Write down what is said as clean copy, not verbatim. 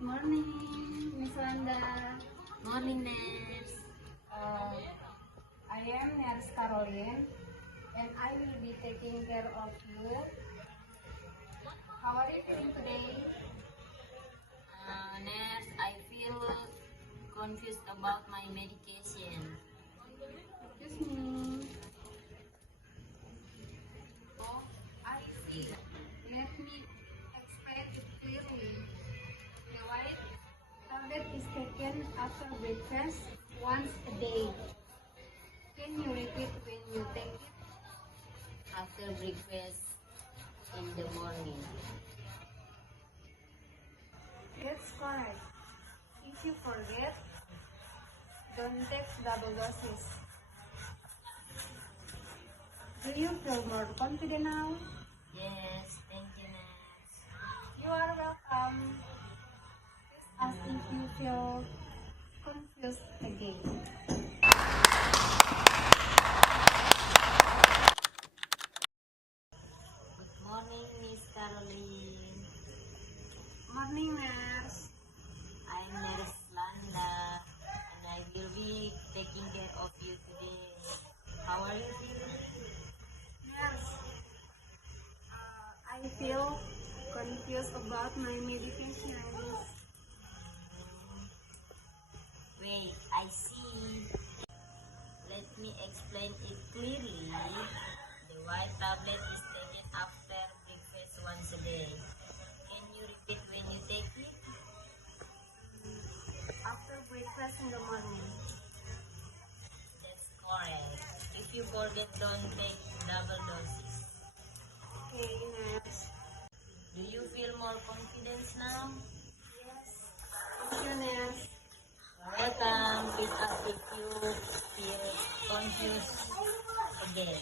Good morning, Miss Wanda. Morning, nurse. I am Nurse Caroline, and I will be taking care of you. How are you feeling today? Nurse, I feel confused about my medication. Excuse me. Oh, I see. Let me explain it clearly. The white tablet is taken after breakfast once a day. Can you repeat when you take it? After breakfast in the morning. That's correct. If you forget, don't take double doses. Do you feel more confident now? Yes, thank you, nurse. You are welcome. Please ask if you feel confused again. Good morning, Miss Caroline. Morning, nurse. I'm Nurse Landa, and I will be taking care of you today. How are you feeling? Nurse, I feel confused about my medications. Wait, I see. Let me explain it clearly. The white tablet is taken after breakfast once a day. Can you repeat when you take it? After breakfast in the morning. That's correct. If you forget, don't take double doses. Okay, nurse. Do you feel more confidence now? Yes. Thank you, nurse. Welcome. Please ask if you feel confused again.